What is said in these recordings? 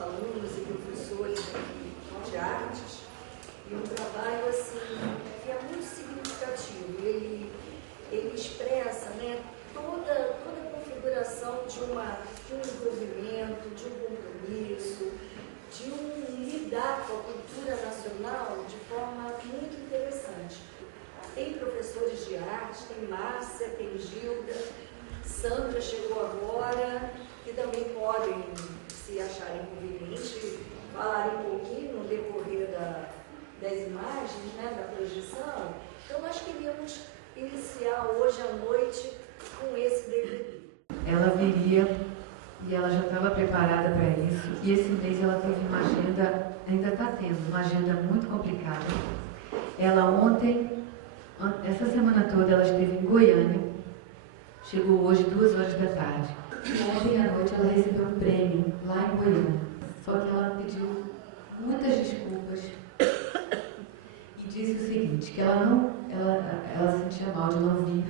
alunos e professores aqui de artes, e um trabalho assim, que é muito significativo. Ele expressa, né, toda a configuração de um envolvimento, de um compromisso, de um lidar com a cultura nacional de forma muito interessante. Tem professores de arte, tem Márcia, tem Gilda, Sandra chegou agora, que também podem, se acharem conveniente, falar um pouquinho no decorrer das imagens, né, da projeção. Então, nós queríamos iniciar hoje à noite com esse DVD. Ela viria e ela já estava preparada para isso, e esse mês ela teve uma agenda, ainda está tendo, uma agenda muito complicada. Ela ontem, essa semana toda, ela esteve em Goiânia, chegou hoje 2h da tarde. Ontem à noite ela recebeu um prêmio lá em Goiânia, só que ela pediu muitas desculpas e disse o seguinte, que ela sentia mal de não vir,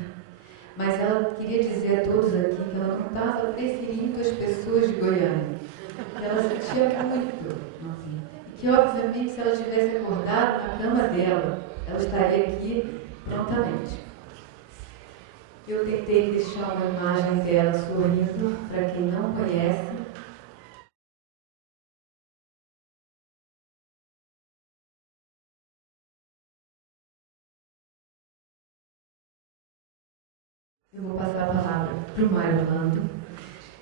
mas ela queria dizer a todos aqui que ela não estava preferindo as pessoas de Goiânia, que ela sentia muito não vir, e que obviamente se ela tivesse acordado na cama dela, ela estaria aqui prontamente. Eu tentei deixar uma imagem dela sorrindo, para quem não conhece. Eu vou passar a palavra para o Mário Orlando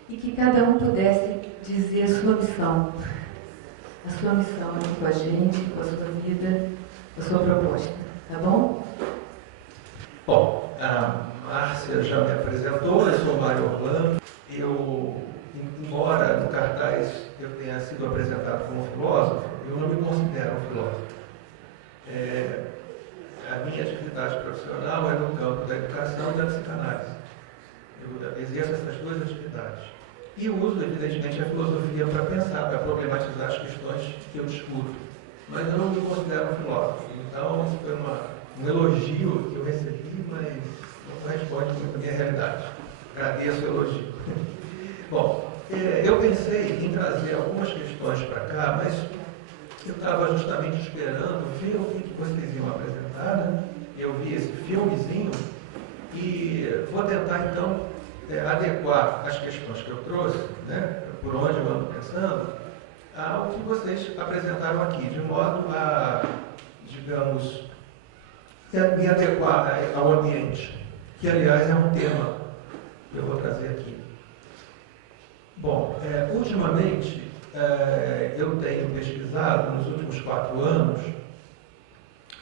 e que cada um pudesse dizer a sua missão aqui com a gente, com a sua vida, com a sua proposta, tá bom? Bom, a Márcia já me apresentou, eu sou o Mário Orlando. Embora no cartaz eu tenha sido apresentado como filósofo, eu não me considero um filósofo. A minha atividade profissional é no campo da educação e da psicanálise. Eu exerço essas duas atividades. E uso, evidentemente, a filosofia para pensar, para problematizar as questões que eu discuto. Mas eu não me considero um filósofo. Então, isso foi um elogio que eu recebi, mas não corresponde muito à minha realidade. Agradeço o elogio. Bom, eu pensei em trazer algumas questões para cá, mas eu estava justamente esperando ver o que vocês iam apresentar, né? Eu vi esse filmezinho e vou tentar, então, adequar as questões que eu trouxe, né, por onde eu ando pensando, ao que vocês apresentaram aqui, de modo a, digamos, me adequar ao ambiente, que, aliás, é um tema que eu vou trazer aqui. Bom, ultimamente, eu tenho pesquisado, nos últimos 4 anos,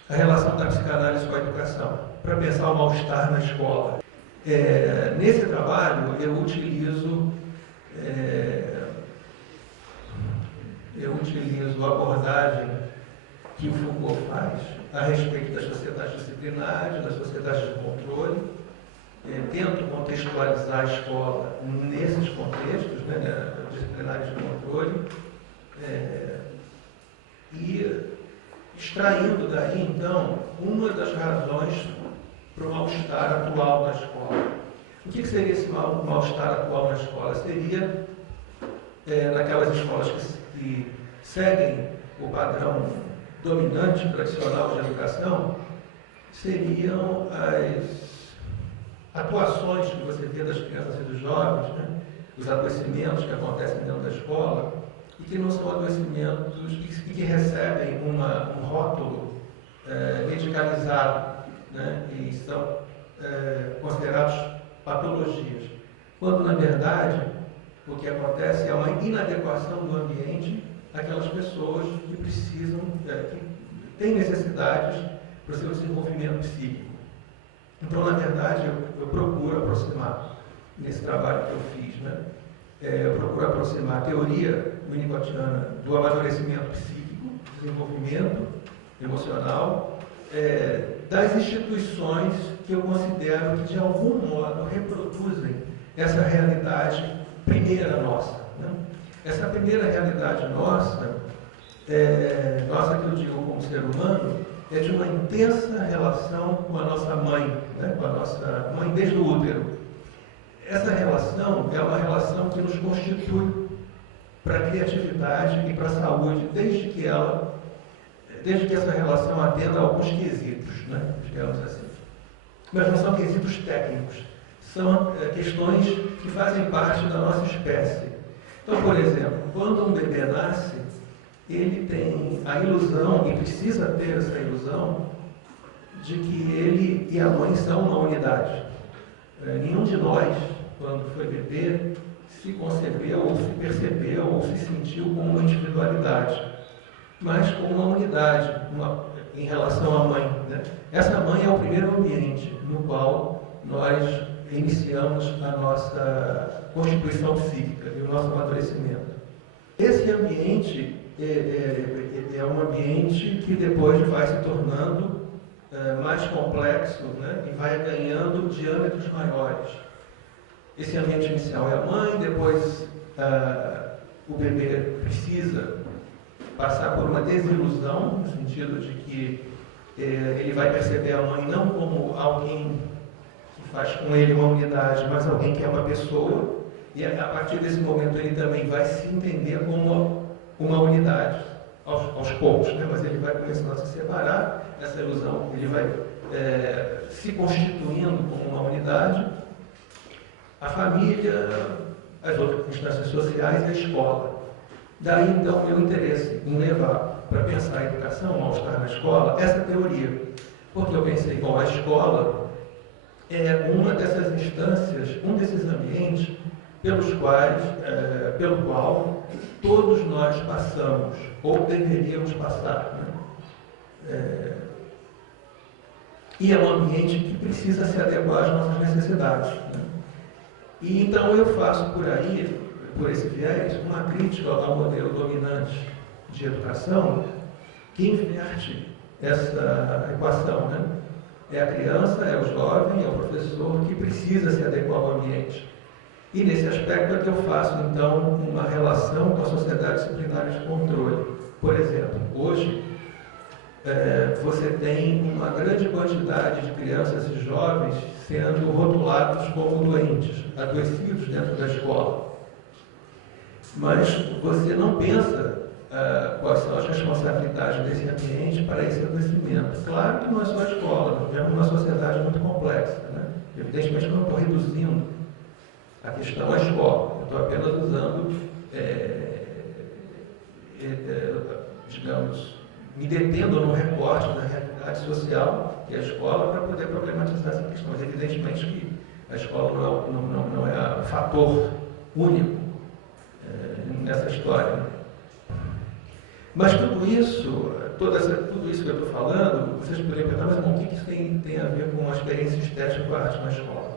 a relação da psicanálise com a educação, para pensar o mal-estar na escola. Nesse trabalho, eu utilizo a abordagem que o Foucault faz a respeito das sociedades disciplinares, das sociedades de controle. Tento contextualizar a escola nesses contextos, né, disciplinares de controle, e extraindo daí, então, uma das razões para o mal-estar atual na escola. O que seria esse mal-estar atual na escola? Seria, naquelas escolas que seguem o padrão dominante, tradicional de educação, seriam as atuações que você vê das crianças e dos jovens, né? Os adoecimentos que acontecem dentro da escola, e que não são adoecimentos e que recebem um rótulo medicalizado, né? E são considerados patologias. Quando, na verdade, o que acontece é uma inadequação do ambiente àquelas pessoas que precisam, que têm necessidades para o seu desenvolvimento psíquico. Então, na verdade, eu procuro aproximar, nesse trabalho que eu fiz, né? Eu procuro aproximar a teoria winnicottiana do amadurecimento psíquico, desenvolvimento emocional, das instituições que eu considero que, de algum modo, reproduzem essa realidade primeira nossa, né? Essa primeira realidade nossa, nossa que eu digo como ser humano, é de uma intensa relação com a nossa mãe, né? Com a nossa mãe desde o útero. Essa relação é uma relação que nos constitui, para a criatividade e para a saúde, desde que essa relação atenda a alguns quesitos, né, digamos assim. Mas não são quesitos técnicos, são questões que fazem parte da nossa espécie. Então, por exemplo, quando um bebê nasce, ele tem a ilusão, e precisa ter essa ilusão, de que ele e a mãe são uma unidade. Nenhum de nós, quando foi bebê, se concebeu, ou se percebeu, ou se sentiu como uma individualidade, mas como uma unidade em relação à mãe, né? Essa mãe é o primeiro ambiente no qual nós iniciamos a nossa constituição psíquica e o nosso amadurecimento. Esse ambiente é um ambiente que depois vai se tornando mais complexo, né? E vai ganhando diâmetros maiores. Esse ambiente inicial é a mãe, depois o bebê precisa passar por uma desilusão, no sentido de que ele vai perceber a mãe não como alguém que faz com ele uma unidade, mas alguém que é uma pessoa, e a partir desse momento ele também vai se entender como uma unidade, aos poucos, né? Mas ele vai começando a se separar dessa ilusão, ele vai se constituindo como uma unidade, a família, as outras instâncias sociais e a escola. Daí, então, meu interesse em levar para pensar a educação, ao estar na escola, essa teoria. Porque eu pensei, bom, a escola é uma dessas instâncias, um desses ambientes pelo qual todos nós passamos, ou deveríamos passar, né? E é um ambiente que precisa se adequar às nossas necessidades, né? E então eu faço por aí, por esse viés, uma crítica ao modelo dominante de educação que inverte essa equação, né? É a criança, é o jovem, é o professor que precisa se adequar ao ambiente. E nesse aspecto é que eu faço, então, uma relação com a sociedade disciplinar de controle. Por exemplo, hoje você tem uma grande quantidade de crianças e jovens sendo rotulados como doentes, adoecidos dentro da escola. Mas você não pensa quais são as responsabilidades desse ambiente para esse adoecimento. Claro que não é só a escola, nós vivemos uma sociedade muito complexa, né? Evidentemente que eu não estou reduzindo a questão à escola, eu estou apenas usando, digamos, me detendo no recorte da realidade social e a escola para poder problematizar essa questão. Mas evidentemente que a escola não é um fator único nessa história. Né? Mas tudo isso, tudo isso que eu estou falando, vocês poderiam perguntar, mas bom, o que isso tem a ver com a experiência estética com a arte na escola?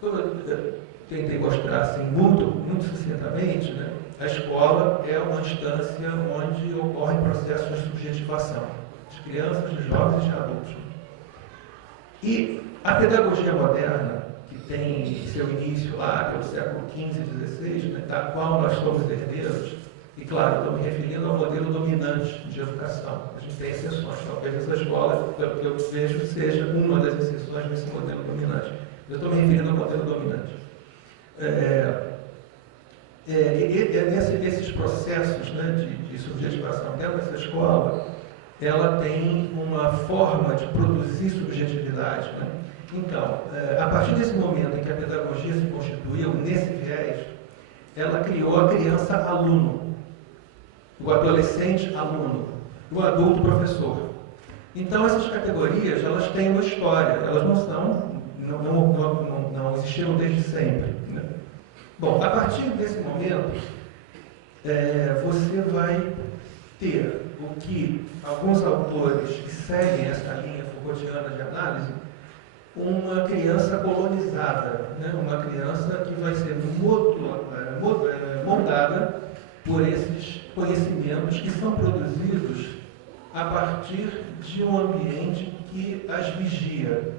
Como eu tentei mostrar assim, muito sucintamente, né? A escola é uma instância onde ocorrem processos de subjetivação de crianças, de jovens e de adultos. E a pedagogia moderna, que tem seu início lá pelo século XV e XVI, né, da qual nós somos herdeiros, e claro, estou me referindo ao modelo dominante de educação. A gente tem exceções, talvez essa escola, pelo que eu vejo, seja uma das exceções nesse modelo dominante. Eu estou me referindo ao modelo dominante. Nesses processos, né, de subjetivação dentro dessa escola, ela tem uma forma de produzir subjetividade. Né? Então, a partir desse momento em que a pedagogia se constituiu nesse viés, ela criou a criança aluno, o adolescente aluno, o adulto professor. Então, essas categorias, elas têm uma história, elas não existiram desde sempre. Né? Bom, a partir desse momento, você vai ter o que alguns autores que seguem essa linha Foucaultiana de análise, uma criança colonizada, né? Uma criança que vai ser moldada por esses conhecimentos que são produzidos a partir de um ambiente que as vigia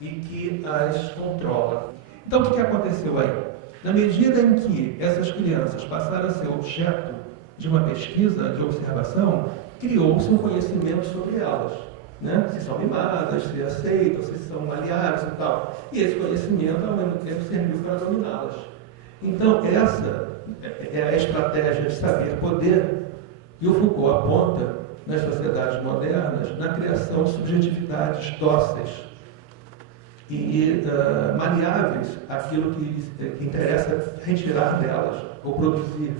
e que as controla. Então, o que aconteceu aí? Na medida em que essas crianças passaram a ser objeto de uma pesquisa, de observação, criou-se um conhecimento sobre elas. Né? Se são mimadas, se aceitam, se são aliadas e tal. E esse conhecimento, ao mesmo tempo, serviu para dominá-las. Então, essa é a estratégia de saber poder, e o Foucault aponta, nas sociedades modernas, na criação de subjetividades dóceis e maleáveis àquilo que interessa retirar delas, ou produzir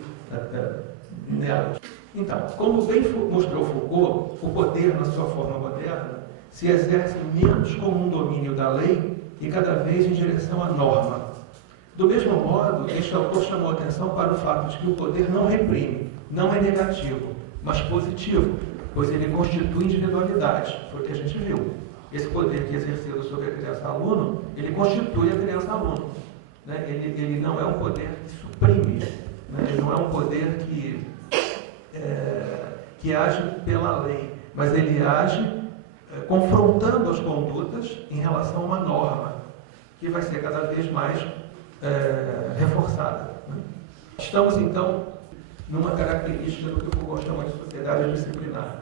nelas. Então, como bem mostrou Foucault, o poder, na sua forma moderna, se exerce menos como um domínio da lei e cada vez em direção à norma. Do mesmo modo, este autor chamou a atenção para o fato de que o poder não reprime, não é negativo, mas positivo, pois ele constitui individualidade, foi o que a gente viu. Esse poder que é exercido sobre a criança-aluno, ele constitui a criança-aluno. Né? Ele não é um poder que suprime, né? Ele não é um poder que age pela lei, mas ele age confrontando as condutas em relação a uma norma, que vai ser cada vez mais reforçada. Né? Estamos, então, numa característica do que o Foucault chama de sociedade disciplinar.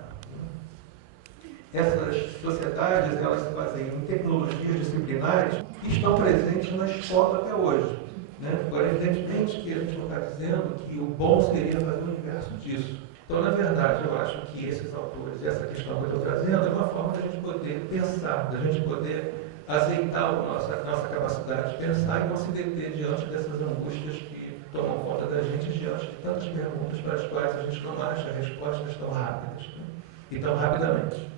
Essas sociedades, elas se baseiam em tecnologias disciplinares que estão presentes na escola até hoje. Né? Agora, evidentemente que a gente não está dizendo que o bom seria fazer o inverso disso. Então, na verdade, eu acho que esses autores, essa questão que eu estou trazendo, é uma forma da gente poder pensar, da gente poder azeitar a nossa capacidade de pensar e não se deter diante dessas angústias que tomam conta da gente, diante de tantas perguntas para as quais a gente não acha respostas tão rápidas, né? E tão rapidamente.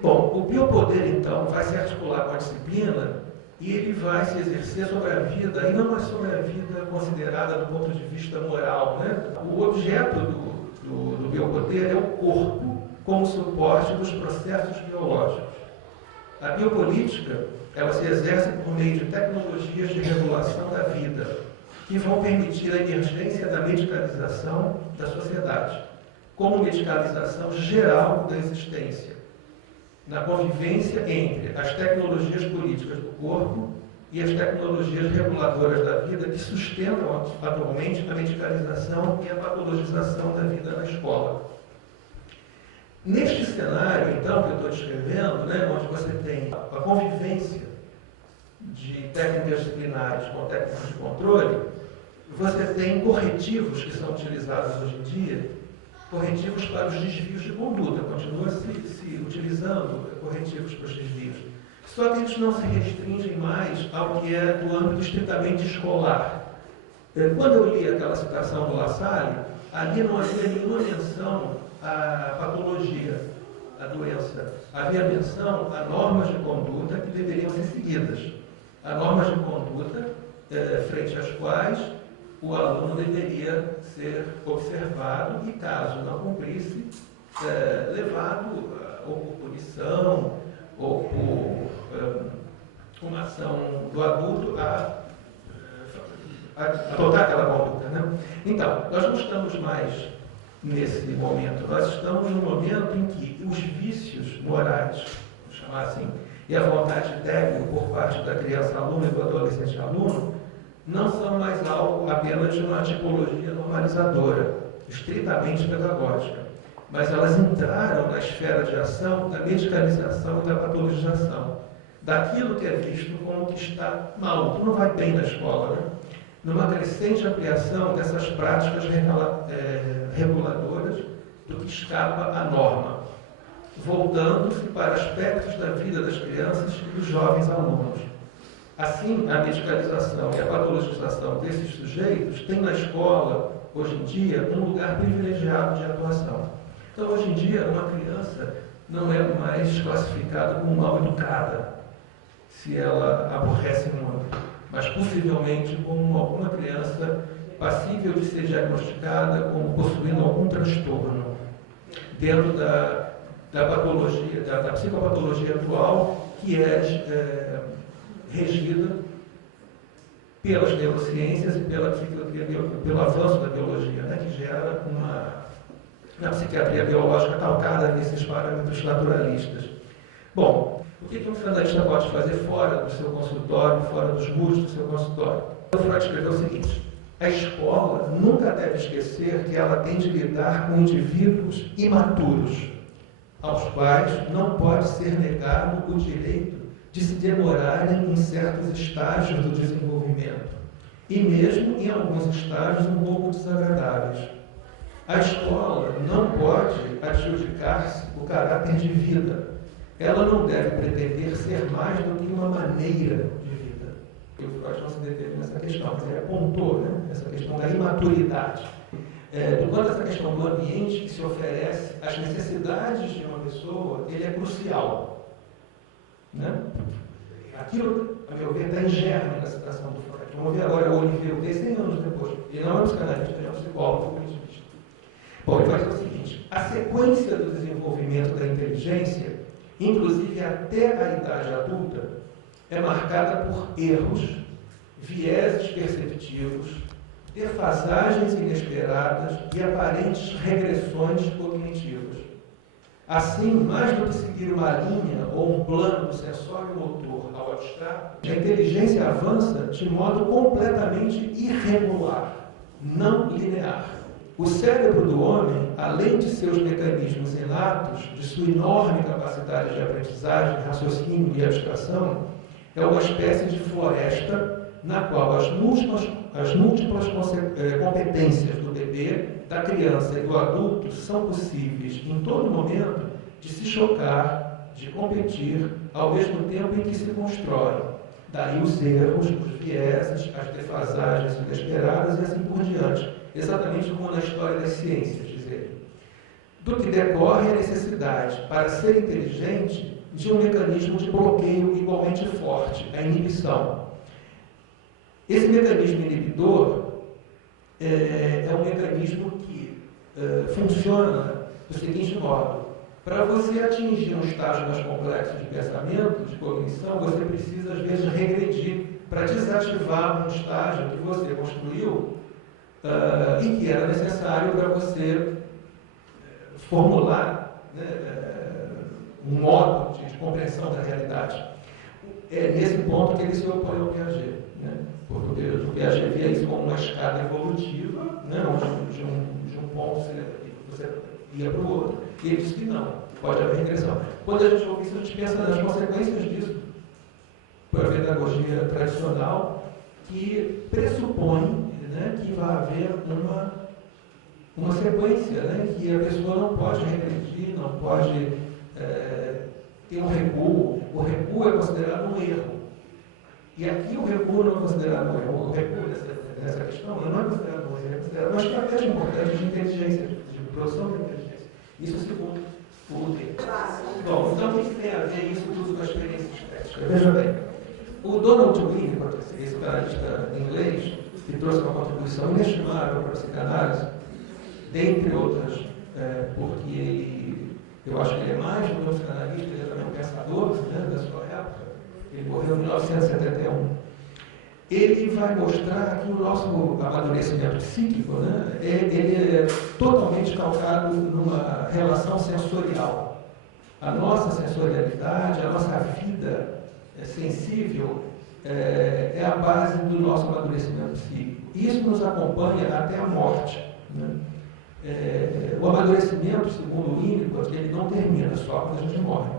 Bom, o biopoder, então, vai se articular com a disciplina e ele vai se exercer sobre a vida, e não é sobre a vida considerada do ponto de vista moral. Né? O objeto do biopoder é o corpo como suporte dos processos biológicos. A biopolítica, ela se exerce por meio de tecnologias de regulação da vida, que vão permitir a emergência da medicalização da sociedade, como medicalização geral da existência, na convivência entre as tecnologias políticas do corpo e as tecnologias reguladoras da vida que sustentam atualmente a medicalização e a patologização da vida na escola. Neste cenário, então, que eu estou descrevendo, né, onde você tem a convivência de técnicas disciplinares com técnicas de controle, você tem corretivos que são utilizados hoje em dia, corretivos para os desvios de conduta, continua se utilizando corretivos para os desvios. Só que eles não se restringem mais ao que é do âmbito estritamente escolar. Quando eu li aquela citação do La Salle, ali não havia nenhuma menção à patologia, à doença. Havia menção a normas de conduta que deveriam ser seguidas. A normas de conduta frente às quais o aluno deveria ser observado e, caso não cumprisse, levado ou por punição ou por uma ação do adulto a adotar aquela conduta. Né? Então, nós não estamos mais nesse momento, nós estamos no momento em que os vícios morais, vamos chamar assim, e a vontade débil por parte da criança-aluno e do adolescente-aluno não são mais algo apenas de uma tipologia normalizadora, estritamente pedagógica, mas elas entraram na esfera de ação da medicalização e da patologização, daquilo que é visto como que está mal, que não vai bem na escola, né? Numa crescente ampliação dessas práticas reguladoras do que escapa à norma, voltando-se para aspectos da vida das crianças e dos jovens alunos. Assim, a medicalização e a patologização desses sujeitos tem na escola, hoje em dia, um lugar privilegiado de atuação. Então, hoje em dia, uma criança não é mais classificada como mal educada, se ela aborrece muito, mas possivelmente como alguma criança passível de ser diagnosticada como possuindo algum transtorno dentro da patologia, da psicopatologia atual, que é regida pelas neurociências e pelo avanço da biologia, né, que gera uma psiquiatria biológica calcada nesses parâmetros naturalistas. Bom, o que um psicanalista pode fazer fora do seu consultório, fora dos muros do seu consultório? O Freud escreveu o seguinte: a escola nunca deve esquecer que ela tem de lidar com indivíduos imaturos, aos quais não pode ser negado o direito de se demorarem em certos estágios do desenvolvimento e mesmo, em alguns estágios, um pouco desagradáveis. A escola não pode adjudicar-se o caráter de vida. Ela não deve pretender ser mais do que uma maneira de vida. E o Freud não se deteve nessa questão, mas ele apontou, né, essa questão da imaturidade. Do quanto essa questão do ambiente que se oferece às necessidades de uma pessoa, ele é crucial. Né? Aquilo, a meu ver, está em germe na citação do Freud. Vamos ver agora o Olivier Huguet, 100 anos depois. Ele não é um psicanalista, ele é um psicólogo cognitivista. Bom, ele vai dizer o seguinte: a sequência do desenvolvimento da inteligência, inclusive até a idade adulta, é marcada por erros, vieses perceptivos, defasagens inesperadas e aparentes regressões cognitivas. Assim, mais do que seguir uma linha ou um plano do sensório motor ao abstrato, a inteligência avança de modo completamente irregular, não linear. O cérebro do homem, além de seus mecanismos inatos, de sua enorme capacidade de aprendizagem, raciocínio e abstração, é uma espécie de floresta na qual as múltiplas competências do bebê, da criança e do adulto são possíveis em todo momento de se chocar, de competir, ao mesmo tempo em que se constroem. Daí os erros, os vieses, as defasagens inesperadas e assim por diante. Exatamente como na história das ciências, diz ele. Do que decorre a necessidade, para ser inteligente, de um mecanismo de bloqueio igualmente forte, a inibição. Esse mecanismo inibidor é um mecanismo que funciona do seguinte modo: para você atingir um estágio mais complexo de pensamento, de cognição, você precisa, às vezes, regredir para desativar um estágio que você construiu e que era necessário para você formular, né, um modo de compreensão da realidade. É nesse ponto que ele se opõe ao Piaget. Né? Porque o Piaget via isso como uma escada evolutiva, né, onde de um ponto você ia para o outro. E ele disse que não, pode haver regressão. Quando a gente ouve isso, a gente pensa nas consequências disso para a pedagogia tradicional, que pressupõe, né, que vai haver uma sequência, né, que a pessoa não pode regredir, não pode ter um recuo. O recuo é considerado um erro. E aqui o recuo não é considerado um erro. O recuo nessa questão não é considerado um erro, é considerado uma estratégia importante de inteligência, de produção de inteligência. Isso segundo o Huguet. Bom, então o que tem a ver isso tudo com a experiência estética? Veja bem, o Donald Winnicott, esse psicanalista inglês, que trouxe uma contribuição inestimável para a psicanálise, dentre outras, porque eu acho que ele é mais do que um psicanalista, ele é também um pensador, né, da sua época. Ele morreu em 1971. Ele vai mostrar que o nosso amadurecimento psíquico, né, ele é totalmente calcado numa relação sensorial. A nossa sensorialidade, a nossa vida sensível é a base do nosso amadurecimento psíquico. Isso nos acompanha até a morte. Né? O amadurecimento, segundo o Winnicott, ele não termina só quando a gente morre.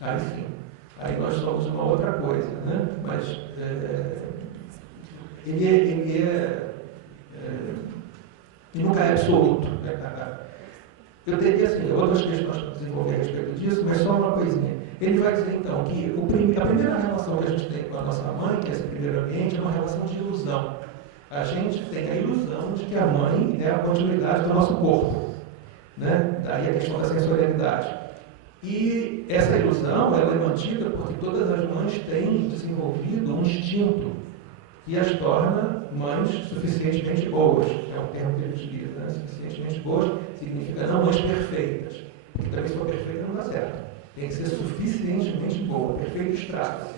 Aí sim. Aí nós somos uma outra coisa, né? Mas ele nunca é absoluto. Eu teria, assim, outras questões para desenvolver a respeito disso, mas só uma coisinha. Ele vai dizer, então, que a primeira relação que a gente tem com a nossa mãe, que é esse primeiro ambiente, é uma relação de ilusão. A gente tem a ilusão de que a mãe é a continuidade do nosso corpo. Né? Daí a questão da sensorialidade. E essa ilusão ela é mantida porque todas as mães têm desenvolvido um instinto que as torna mães suficientemente boas. É um termo que eles dizem, né? Suficientemente boas significa não mães perfeitas. Porque também se for perfeita não dá certo. Tem que ser suficientemente boa. Perfeito estraga-se.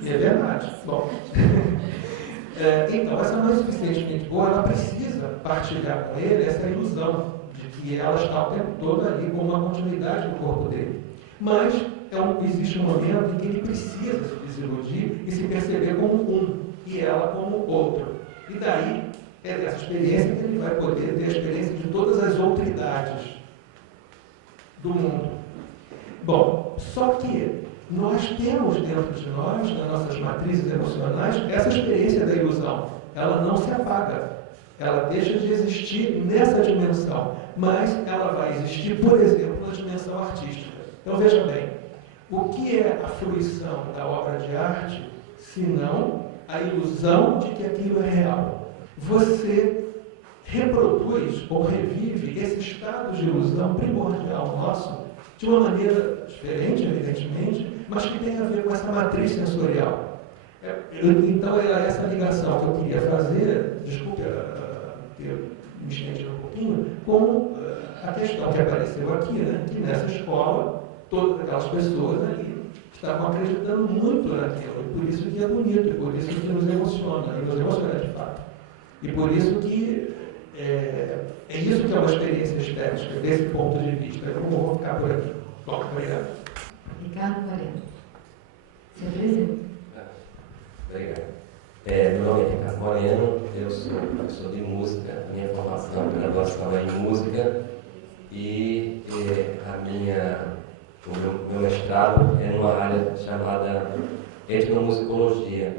E é verdade. Bom. Então, essa mãe suficientemente boa, ela precisa partilhar com ele essa ilusão de que ela está o tempo todo ali como uma continuidade do corpo dele. Mas existe um momento em que ele precisa se desiludir e se perceber como um, e ela como outro. E daí, é dessa experiência que ele vai poder ter a experiência de todas as outridades do mundo. Bom, só que nós temos dentro de nós, nas nossas matrizes emocionais, essa experiência da ilusão. ela não se apaga. Ela deixa de existir nessa dimensão, mas ela vai existir, por exemplo, na dimensão artística. Então, veja bem, o que é a fruição da obra de arte, senão a ilusão de que aquilo é real? Você reproduz ou revive esse estado de ilusão primordial nosso de uma maneira diferente, evidentemente, mas que tem a ver com essa matriz sensorial. Então, é essa ligação que eu queria fazer, desculpe ter me estendido um pouquinho, com a questão que apareceu aqui, né? Que nessa escola, todas aquelas pessoas ali estavam acreditando muito naquilo, e por isso que é bonito, e por isso que nos emociona de fato. E por isso que é isso que é uma experiência estética, desse ponto de vista. Eu não vou ficar por aqui. Bom, obrigado. Ricardo Moreno. Se apresenta. Obrigado. Meu nome é Ricardo Moreno, eu sou professor de música, minha formação de graduação é em música e o meu mestrado é numa área chamada etnomusicologia,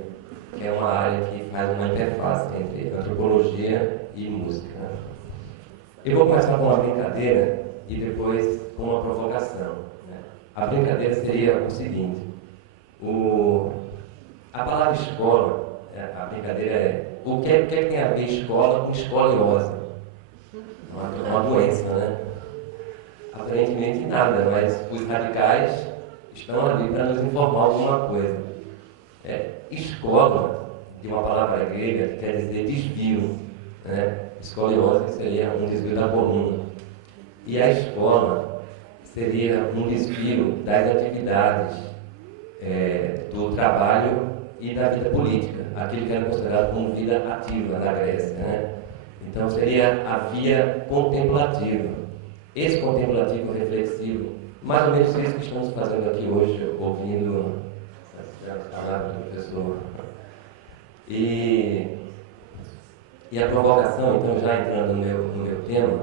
que é uma área que faz uma interface entre antropologia e música. Eu vou começar com uma brincadeira e depois com uma provocação. A brincadeira seria o seguinte: a palavra escola, a brincadeira é o que tem a ver escola com escoliose? Uma doença, né? Aparentemente nada, mas os radicais estão ali para nos informar alguma coisa. Escola, de uma palavra grega, que quer dizer desvio, né? Escoliose seria um desvio da coluna. E a escola seria um desvio das atividades do trabalho e da vida política, aquilo que era considerado como vida ativa na Grécia, né? Então seria a via contemplativa. Esse contemplativo reflexivo, mais ou menos isso que estamos fazendo aqui hoje, ouvindo as palavras do professor. E a provocação, então, já entrando no meu tema,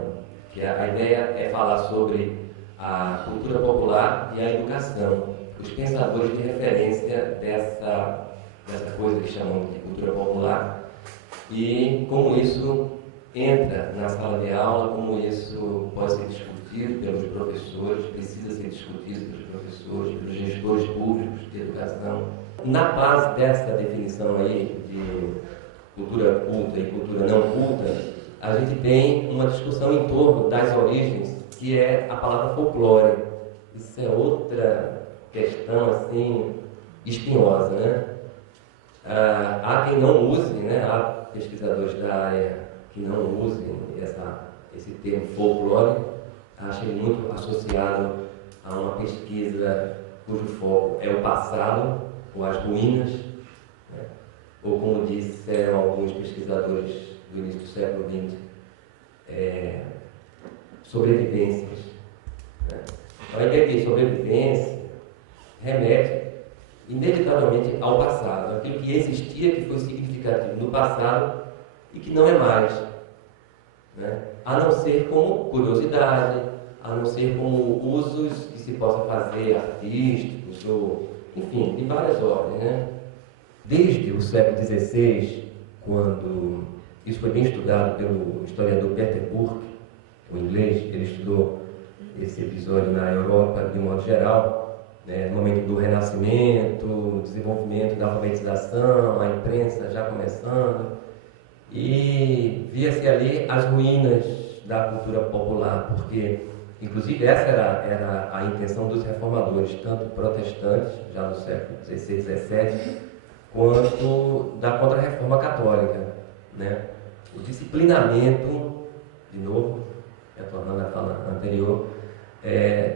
que a ideia é falar sobre a cultura popular e a educação, os pensadores de referência dessa coisa que chamamos de cultura popular, e como isso entra na sala de aula, como isso pode ser discutido pelos professores, precisa ser discutido pelos professores, pelos gestores públicos de educação. Na base dessa definição aí de cultura culta e cultura não culta, a gente tem uma discussão em torno das origens, que é a palavra folclore. Isso é outra questão, assim, espinhosa, né? Há quem não use, né? Há pesquisadores da área que não usem esse termo folclore. Acho ele muito associado a uma pesquisa cujo foco é o passado, ou as ruínas, né? Ou como disseram alguns pesquisadores do início do século XX, sobrevivências. Né? Então, a ideia de sobrevivência remete inevitavelmente ao passado, aquilo que existia, que foi significativo no passado e que não é mais, né? A não ser como curiosidade, a não ser como usos que se possa fazer artísticos, ou, enfim, de várias ordens, né? Desde o século XVI, quando isso foi bem estudado pelo historiador Peter Burke, o inglês, ele estudou esse episódio na Europa de um modo geral, né, no momento do Renascimento, desenvolvimento da alfabetização, a imprensa já começando, e via-se ali as ruínas da cultura popular, porque, inclusive, essa era a intenção dos reformadores, tanto protestantes, já no século XVI e XVII, quanto da Contra-Reforma Católica, né? O disciplinamento, de novo, retornando à fala anterior,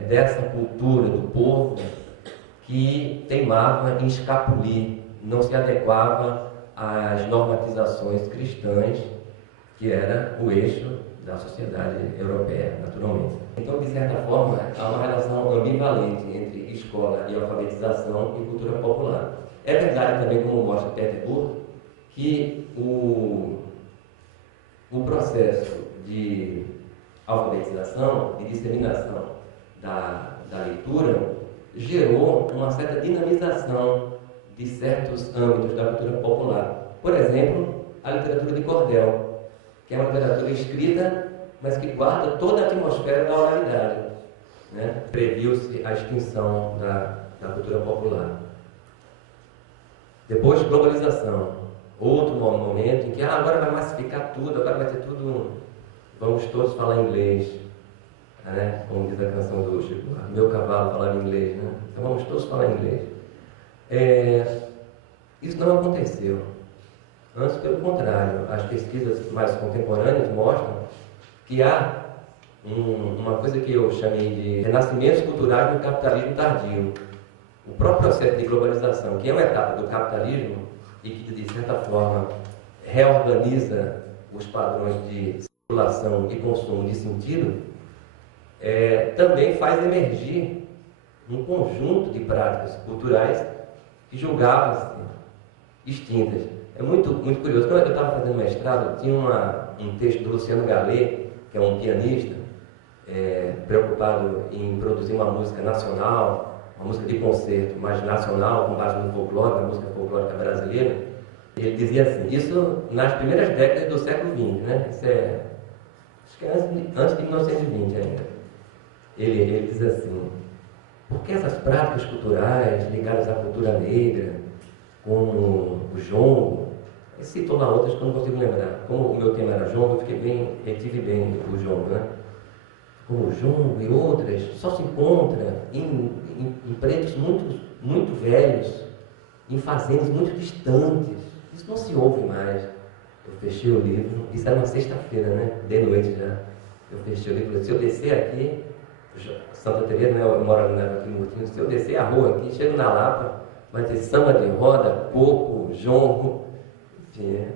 dessa cultura do povo que teimava em escapulir, não se adequava às normatizações cristãs, que era o eixo da sociedade europeia, naturalmente. Então, de certa forma, há uma relação ambivalente entre escola e alfabetização e cultura popular. É verdade também, como mostra Peter Burke, que o processo de alfabetização e disseminação da leitura gerou uma certa dinamização de certos âmbitos da cultura popular. Por exemplo, a literatura de cordel, que é uma literatura escrita, mas que guarda toda a atmosfera da oralidade. Né? Previu-se a extinção da cultura popular. Depois, globalização. Outro momento em que agora vai massificar tudo, agora vai ter tudo, vamos todos falar inglês. Né? Como diz a canção do Chico, meu cavalo falava inglês. Né? Então vamos todos falar inglês. Isso não aconteceu. Antes, pelo contrário, as pesquisas mais contemporâneas mostram que há uma coisa que eu chamei de renascimentos culturais no capitalismo tardio. O próprio processo de globalização, que é uma etapa do capitalismo e que, de certa forma, reorganiza os padrões de circulação e consumo de sentido, também faz emergir um conjunto de práticas culturais que julgavam-se extintas. É muito, muito curioso. Quando eu estava fazendo mestrado, tinha um texto do Luciano Gallet, que é um pianista, preocupado em produzir uma música nacional, uma música de concerto, mas nacional, com base no folclore, na música folclórica brasileira. Ele dizia assim, isso nas primeiras décadas do século XX, né? Isso acho que é antes de 1920 ainda. Ele diz assim, por que essas práticas culturais ligadas à cultura negra, como o jongo, ele citou lá outras que eu não consigo lembrar. Como o meu tema era jongo, eu retive bem o jongo, né? Como o jongo e outras, só se encontra em pretos muito, muito velhos, em fazendas muito distantes. Isso não se ouve mais. Eu fechei o livro, isso era uma sexta-feira, né? De noite já. Eu fechei o livro e falei, se eu descer aqui, Santa Teresa, né? Eu moro ali na Quimurtinho, se eu descer a rua aqui, chego na Lapa, vai ter samba de roda, coco, jongo, enfim.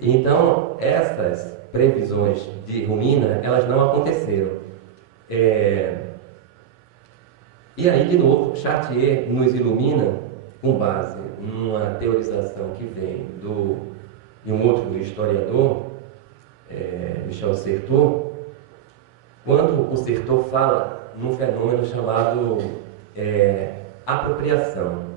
Então, essas previsões de Rumina, elas não aconteceram. E aí, de novo, Chartier nos ilumina com base numa teorização que vem de um outro historiador, Michel Certeau, quando o Certeau fala num fenômeno chamado apropriação.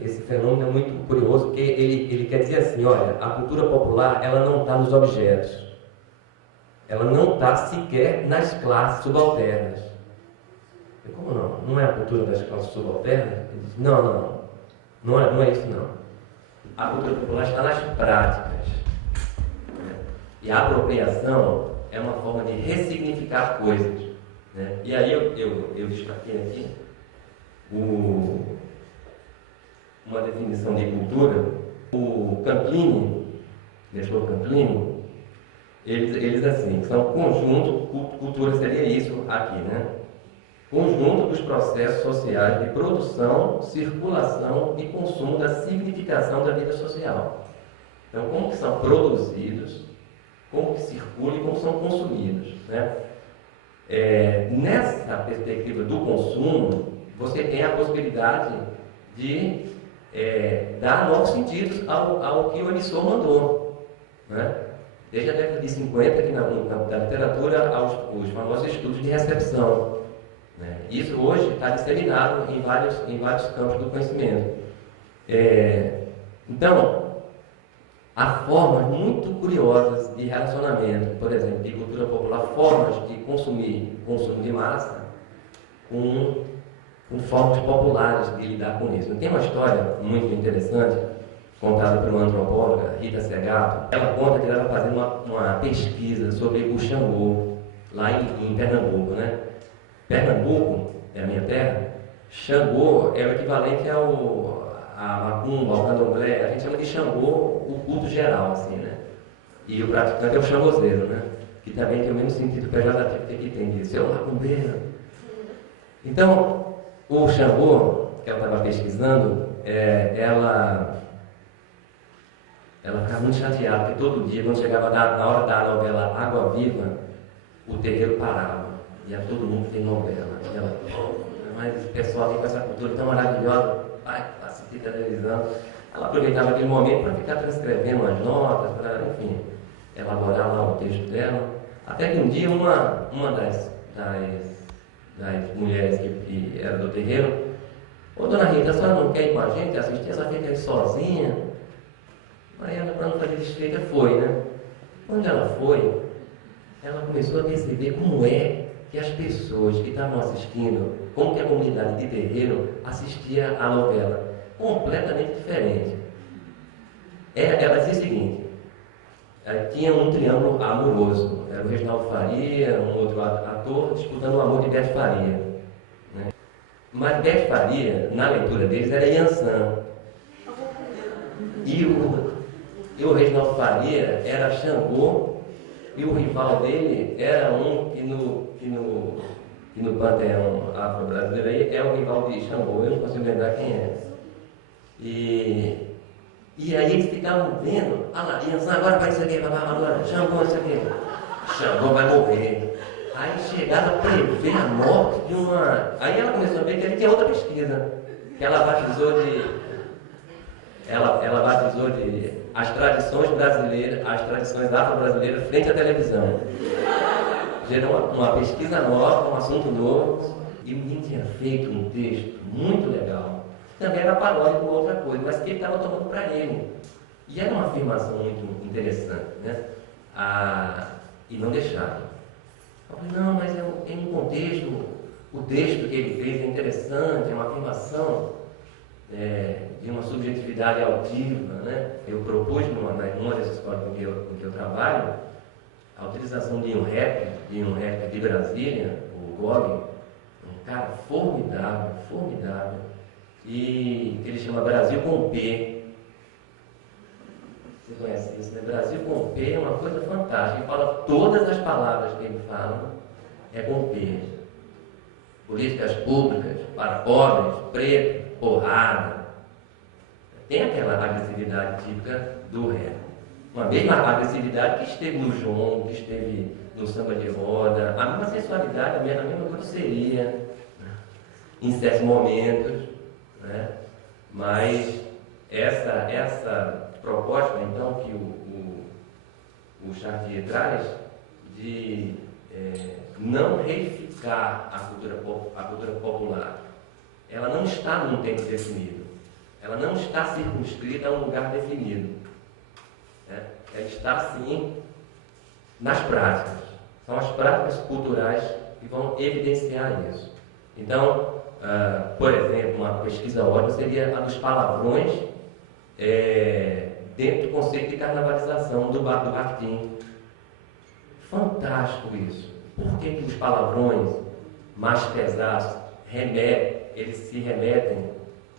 Esse fenômeno é muito curioso, porque ele quer dizer assim, olha, a cultura popular, ela não está nos objetos, ela não está sequer nas classes subalternas. E como não? Não é a cultura das classes subalternas? Ele diz, não é isso não. A cultura popular está nas práticas. E a apropriação é uma forma de ressignificar coisas. Né? E aí eu destaquei aqui uma definição de cultura. O Campini, Nestor Campini, ele diz assim, são conjunto, cultura seria isso aqui, né? Conjunto dos processos sociais de produção, circulação e consumo da significação da vida social. Então, como que são produzidos, como que circulam e como são consumidos, né? Nessa perspectiva do consumo, você tem a possibilidade de dar novos sentidos ao que o emissor mandou, né? Desde a década de 50, aqui na literatura, os famosos estudos de recepção. Né? Isso hoje está disseminado em vários campos do conhecimento. Então, há formas muito curiosas de relacionamento, por exemplo, de cultura popular, formas de consumo de massa, com formas populares de lidar com isso. Tem uma história muito interessante, contada por uma antropóloga, Rita Segato. Ela conta que ela estava fazendo uma pesquisa sobre o Xangô, lá em Pernambuco, né? Pernambuco é a minha terra. Xangô é o equivalente a macumba, ao candomblé. A gente chama de Xangô o culto geral, assim, né? E o praticante é o xangozeiro, né? Que também tem o mesmo sentido pejorativo que aqui tem de ser o macumbeiro. Então, o Xangô, que ela estava pesquisando, ela ficava muito chateada, porque todo dia, quando chegava na hora da novela Água Viva, o terreiro parava. Ia todo mundo ter novela. E ela, mas o pessoal vem com essa cultura tão maravilhosa, vai assistir televisão. Ela aproveitava aquele momento para ficar transcrevendo as notas, para, enfim, elaborar lá o texto dela. Até que um dia, uma das mulheres que era do terreiro, ô dona Rita, a senhora não quer ir com a gente assistir? A senhora fica aí sozinha? Aí ela, para não fazer desfeita, foi, né? Quando ela foi, ela começou a perceber como é que as pessoas que estavam assistindo, como que a comunidade de terreiro assistia à novela. Completamente diferente. Ela dizia o seguinte, tinha um triângulo amoroso, era o Reginaldo Faria, um outro ator, disputando o amor de Beth Faria. Né? Mas Beth Faria, na leitura deles, era Yansan. E o Reginaldo Faria era Xangô, e o rival dele era um que no panteão afro-brasileiro aí é o rival de Xangô, eu não consigo lembrar quem é. E aí eles ficavam vendo, lá, Yansan agora vai isso aqui, agora, Xangô isso aqui, Xangô vai morrer. Aí chegaram a prever a morte de uma... Aí ela começou a ver que ele tinha outra pesquisa, que ela batizou de as tradições brasileiras, as tradições afro-brasileiras frente à televisão. Gerou uma pesquisa nova, um assunto novo, e o menino tinha feito um texto muito legal. Também era paródia com outra coisa, mas que ele estava tomando para ele. E era uma afirmação muito interessante, né? E não deixaram. Eu falei, não, mas tem um contexto, o texto que ele fez é interessante, é uma afirmação de uma subjetividade altiva, né? Eu propus numa das escolas com que eu trabalho a utilização de um rap de Brasília, o Gog, um cara formidável, e ele chama Brasil com P. Você conhece isso, né? Brasil com P é uma coisa fantástica. Ele fala todas as palavras que ele fala é com P. Políticas públicas para pobres, preto, porrada. Tem aquela agressividade típica do rap. Uma mesma agressividade que esteve no jongo, que esteve no samba de roda, a mesma sensualidade, a mesma grosseria, né? Em certos momentos, né? Mas essa proposta, então, que o Chartier traz de não reificar a cultura popular, ela não está num tempo definido, ela não está circunscrita a um lugar definido, né? Ela está, sim, nas práticas. São as práticas culturais que vão evidenciar isso. Então, por exemplo, uma pesquisa ótima seria a dos palavrões dentro do conceito de carnavalização do Bakhtin. Fantástico isso. Por que os palavrões mais pesados eles se remetem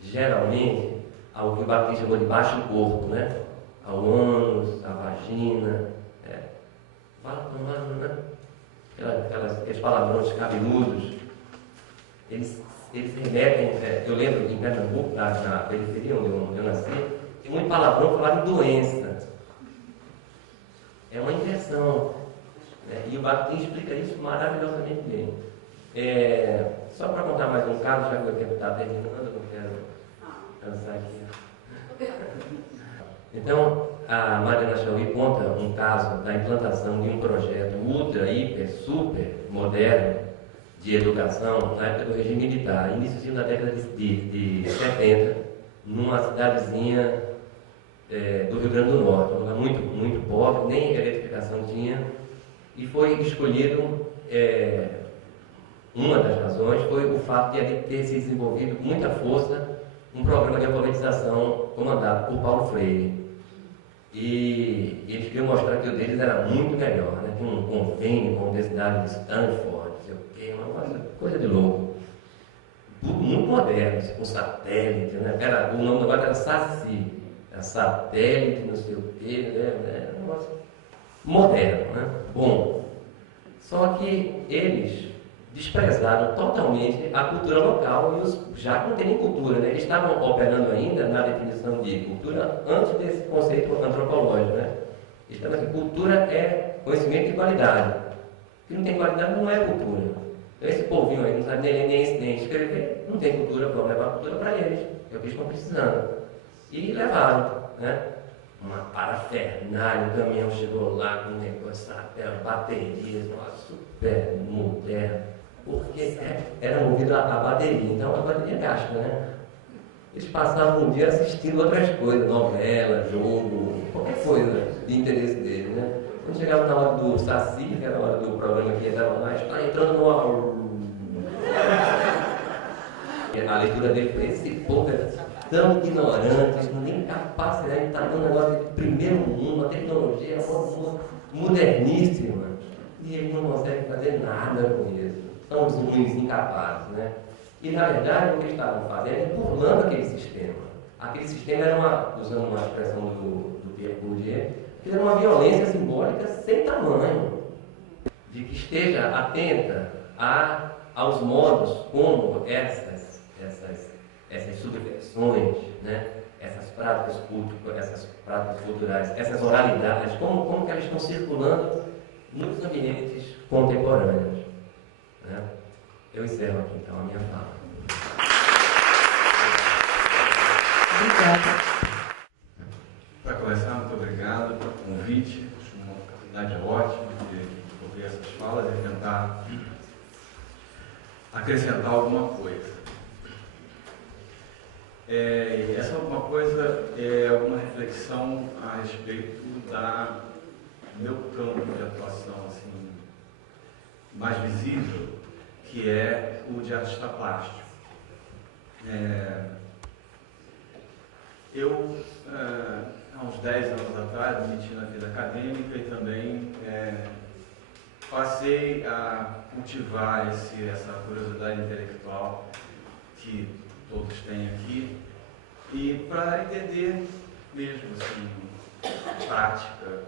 geralmente ao que o Bakhtin chamou de baixo corpo, né? Ao ânus, à vagina, aqueles palavrões cabeludos, eles remetem, eu lembro em Pernambuco, na periferia onde eu nasci, tem muito palavrão falado em doença. É uma inversão, né? E o Bakhtin explica isso maravilhosamente bem. Só para contar mais um caso, já que o tempo está terminando, eu não quero cansar aqui. Então, a Mariana Chauí conta um caso da implantação de um projeto ultra, hiper, super moderno de educação na época do regime militar, início da década de 70, numa cidadezinha do Rio Grande do Norte, um lugar muito, muito pobre, nem eletrificação tinha, e foi escolhido, uma das razões foi o fato de ali ter se desenvolvido com muita força um programa de alfabetização comandado por Paulo Freire. E eles queriam mostrar que o deles era muito melhor, né? Tinha um convênio com a Universidade de Stanford, não sei o quê, uma coisa de louco. Tudo muito moderno, com satélite, né? O nome do negócio era SACI, era satélite, não sei o quê, né? Era um negócio moderno, né? Bom, só que eles desprezaram totalmente a cultura local e já que não tem nem cultura, né? Eles estavam operando ainda na definição de cultura antes desse conceito antropológico, né? Eles estavam assim, cultura é conhecimento de qualidade. Se não tem qualidade, não é cultura. Então, esse povinho aí não sabe nem escrever, não tem cultura, vamos levar a cultura para eles, é o que eles estão precisando. E levaram, né? Uma parafernália, o caminhão chegou lá com um negócio, baterias, super moderno. Porque era movido a bateria, então a bateria gasta, né? eles passavam o dia assistindo outras coisas, novela, jogo, qualquer coisa de interesse deles, né? Quando chegava na hora do Saci, que era a hora do programa que entrava lá, está entrando no... A leitura dele foi: esse povo é tão ignorante, eles não têm capacidade de estar num negócio de primeiro mundo, a tecnologia é moderníssima, e eles não conseguem fazer nada com isso. São os ruins, incapazes, né? E, na verdade, o que eles estavam fazendo é burlando aquele sistema. Aquele sistema era usando uma expressão do Pierre Bourdieu, que era uma violência simbólica sem tamanho, de que esteja atenta aos modos como essas subversões, né? essas práticas culturais, essas oralidades, como que elas estão circulando nos ambientes contemporâneos. Né? Eu encerro aqui, então, a minha fala. Obrigada. Para começar, muito obrigado pelo convite. Acho uma oportunidade ótima de ouvir essas falas e tentar acrescentar alguma coisa. Essa alguma coisa é uma reflexão a respeito do meu campo de atuação assim, mais visível, que é o de artista plástico. Eu, há uns 10 anos atrás, me meti na vida acadêmica e também passei a cultivar essa curiosidade intelectual que todos têm aqui, e para entender mesmo assim, a prática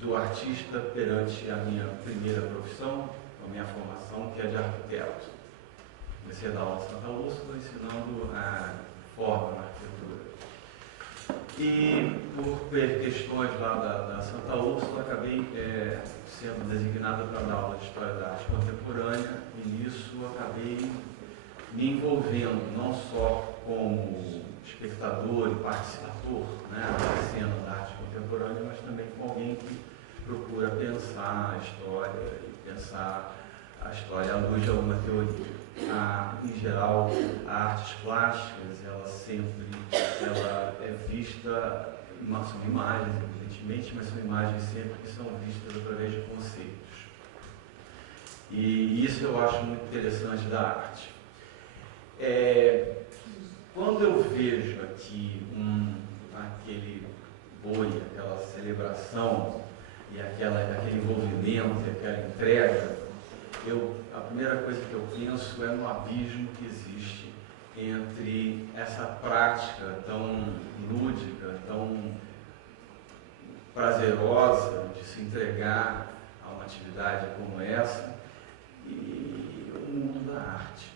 do artista perante a minha primeira profissão, a minha formação, que é de arquiteto. Comecei a dar aula em Santa Úrsula, ensinando a forma na arquitetura. E por questões lá da Santa Úrsula, acabei sendo designado para dar aula de História da Arte Contemporânea, e nisso acabei me envolvendo não só como espectador e participador, né, da cena da arte contemporânea, mas também como alguém que procura pensar a história e pensar a história à luz de alguma teoria. Em geral, artes plásticas, ela é vista, são imagens, evidentemente, mas são imagens sempre que são vistas através de conceitos. E isso eu acho muito interessante da arte. Quando eu vejo aqui aquele boi, aquela celebração e aquele envolvimento e aquela entrega, a primeira coisa que eu penso é no abismo que existe entre essa prática tão lúdica, tão prazerosa de se entregar a uma atividade como essa e o mundo da arte.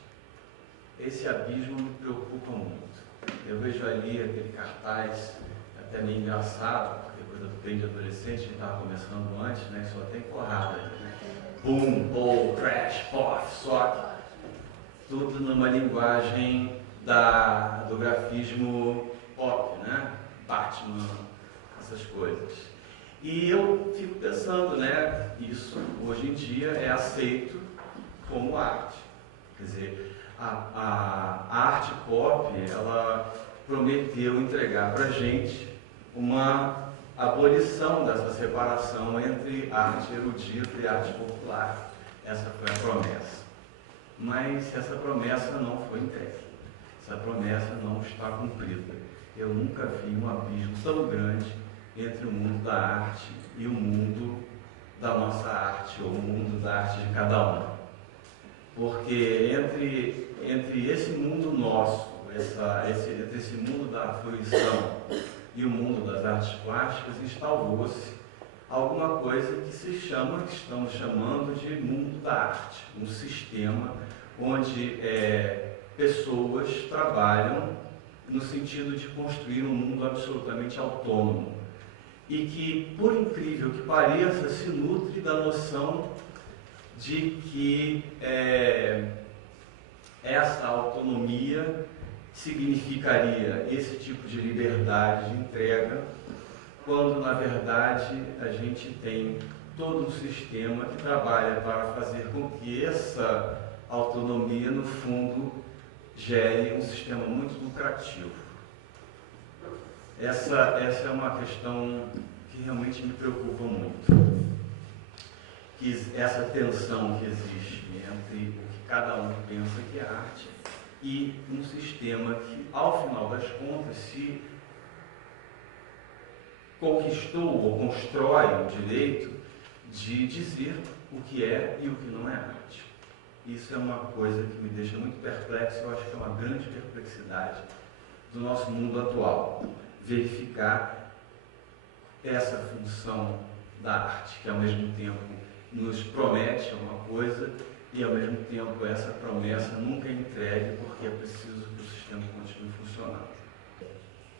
Esse abismo me preocupa muito. Eu vejo ali aquele cartaz, até meio engraçado, porque coisa do trem de adolescente, a gente estava começando antes, né, que só tem porrada. Boom, bowl, crash, pof, sock. Tudo numa linguagem do grafismo pop, né? Batman, essas coisas. E eu fico pensando, né, isso hoje em dia é aceito como arte. Quer dizer, a arte pop, ela prometeu entregar para a gente uma abolição dessa separação entre arte erudita e arte popular. Essa foi a promessa. Mas essa promessa não foi entregue. Essa promessa não está cumprida. Eu nunca vi um abismo tão grande entre o mundo da arte e o mundo da nossa arte, ou o mundo da arte de cada um. Porque entre esse mundo nosso, entre esse mundo da fruição e o mundo das artes plásticas, instalou-se alguma coisa que estamos chamando de mundo da arte, um sistema onde pessoas trabalham no sentido de construir um mundo absolutamente autônomo e que, por incrível que pareça, se nutre da noção de que essa autonomia significaria esse tipo de liberdade de entrega, quando na verdade a gente tem todo um sistema que trabalha para fazer com que essa autonomia, no fundo, gere um sistema muito lucrativo. Essa é uma questão que realmente me preocupa muito. Essa tensão que existe entre o que cada um pensa que é arte e um sistema que, ao final das contas, se conquistou ou constrói o direito de dizer o que é e o que não é arte. Isso é uma coisa que me deixa muito perplexo, eu acho que é uma grande perplexidade do nosso mundo atual. Verificar essa função da arte, que ao mesmo tempo nos promete uma coisa e ao mesmo tempo essa promessa nunca é entregue, porque é preciso que o sistema continue funcionando.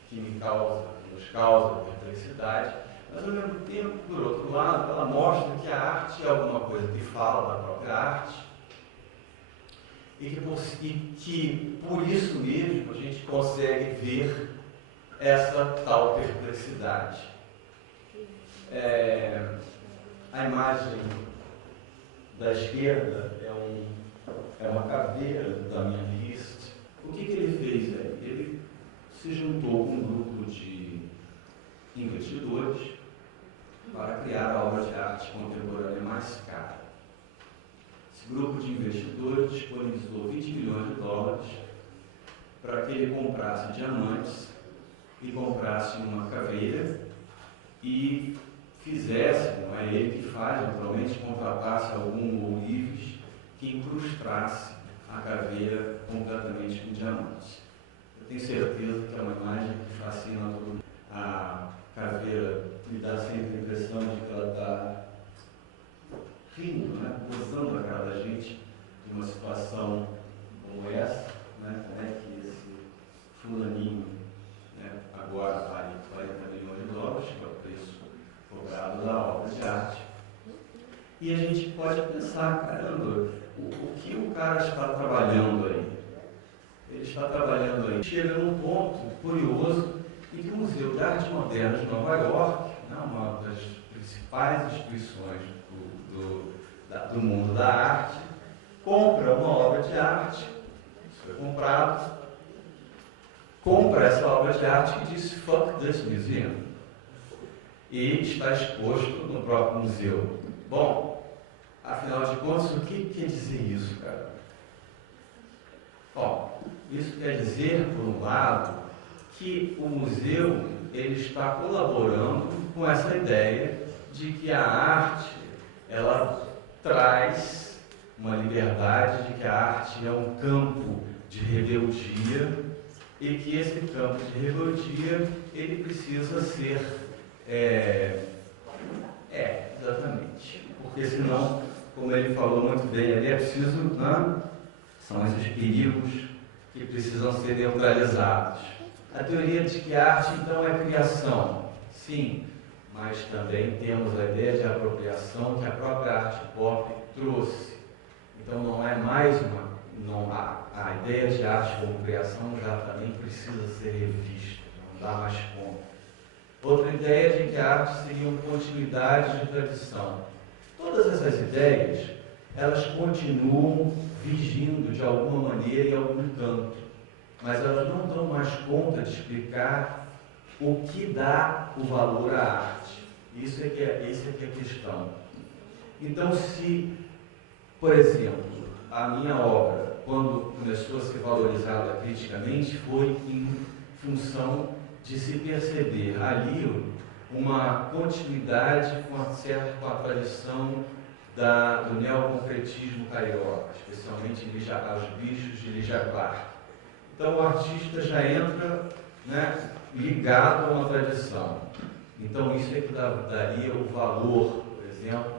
Que nos causa perplexidade, mas ao mesmo tempo, por outro lado, ela mostra que a arte é alguma coisa que fala da própria arte e que por isso mesmo a gente consegue ver essa tal perplexidade. A imagem da esquerda é uma caveira da minha lista. O que ele fez aí? Ele se juntou com um grupo de investidores para criar a obra de arte contemporânea mais cara. Esse grupo de investidores disponibilizou 20 milhões de dólares para que ele comprasse diamantes e comprasse uma caveira e fizesse, não é ele que faz, naturalmente, contratasse algum ourives que incrustasse a caveira completamente com diamantes. Eu tenho certeza que é uma imagem que fascina todo mundo. A caveira me dá sempre a impressão de que ela está rindo, né? Gozando a cara da gente de uma situação como essa, né? Como é que esse fulaninho, né, agora vale 40 milhões de dólares, que é o preço cobrado da obra de arte. E a gente pode pensar, caramba, o que o cara está trabalhando aí? Ele está trabalhando aí. Chega num ponto curioso em que o Museu de Arte Moderna de Nova York, né, uma das principais instituições do mundo da arte, compra uma obra de arte, isso foi comprado, compra essa obra de arte e diz "fuck this museum", e está exposto no próprio museu. Bom, afinal de contas, o que quer dizer isso, cara? Bom, isso quer dizer, por um lado, que o museu ele está colaborando com essa ideia de que a arte ela traz uma liberdade, de que a arte é um campo de rebeldia e que esse campo de rebeldia ele precisa ser exatamente, porque senão, como ele falou muito bem ali, é preciso, né? São esses perigos que precisam ser neutralizados. A teoria de que a arte então é criação, sim, mas também temos a ideia de apropriação que a própria arte pop trouxe. Então não é mais a ideia de arte como criação já também precisa ser revista, não dá mais conta. Outra ideia de que a arte seria uma continuidade de tradição. Todas essas ideias, elas continuam vigindo de alguma maneira em algum canto, mas elas não dão mais conta de explicar o que dá o valor à arte. Isso é que é a questão. Então, se, por exemplo, a minha obra, quando começou a ser valorizada criticamente, foi em função de se perceber ali uma continuidade com a tradição do neoconcretismo carioca, especialmente os bichos de Lígia Clark. Então o artista já entra, né, ligado a uma tradição. Então isso é que daria o valor, por exemplo,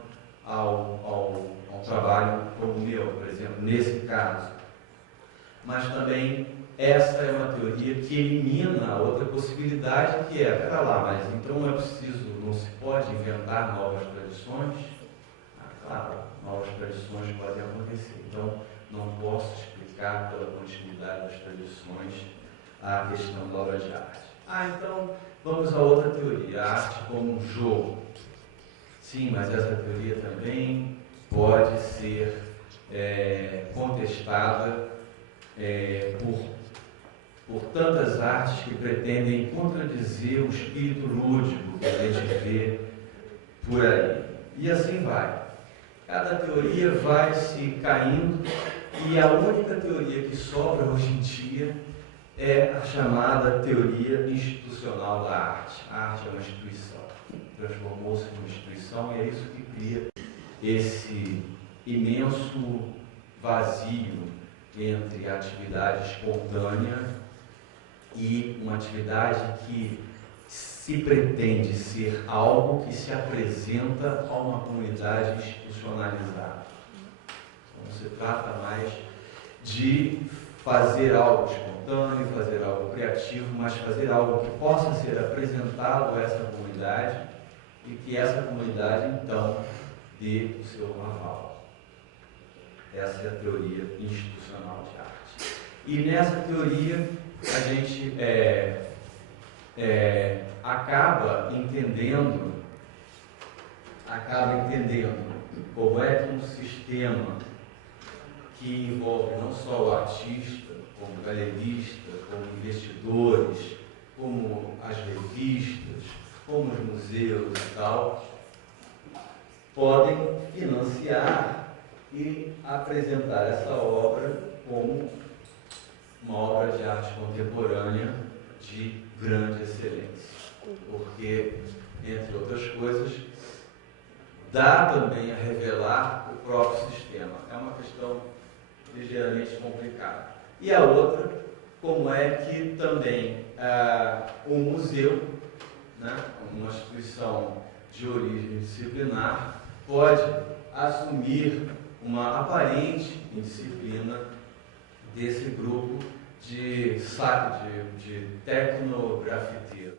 ao trabalho como o meu, por exemplo, nesse caso. Mas também essa é uma teoria que elimina a outra possibilidade, que é, pera lá, mas então não se pode inventar novas tradições? Claro, novas tradições podem acontecer. Então, não posso explicar pela continuidade das tradições a questão da obra de arte. Então, vamos a outra teoria, a arte como um jogo. Sim, mas essa teoria também pode ser contestada por por tantas artes que pretendem contradizer o espírito lúdico que a gente vê por aí. E assim vai. Cada teoria vai se caindo e a única teoria que sobra hoje em dia é a chamada teoria institucional da arte. A arte é uma instituição. Transformou-se numa instituição e é isso que cria esse imenso vazio entre a atividade espontânea e uma atividade que se pretende ser algo que se apresenta a uma comunidade institucionalizada. Não se trata mais de fazer algo espontâneo, fazer algo criativo, mas fazer algo que possa ser apresentado a essa comunidade e que essa comunidade, então, dê o seu aval. Essa é a teoria institucional de arte. E nessa teoria, a gente acaba entendendo como é que um sistema que envolve não só o artista, como o galerista, como investidores, como as revistas, como os museus e tal, podem financiar e apresentar essa obra como uma obra de arte contemporânea de grande excelência. Porque, entre outras coisas, dá também a revelar o próprio sistema. É uma questão ligeiramente complicada. E a outra, como é que também um museu, né, uma instituição de origem disciplinar, pode assumir uma aparente indisciplina desse grupo de tecnografiteiros.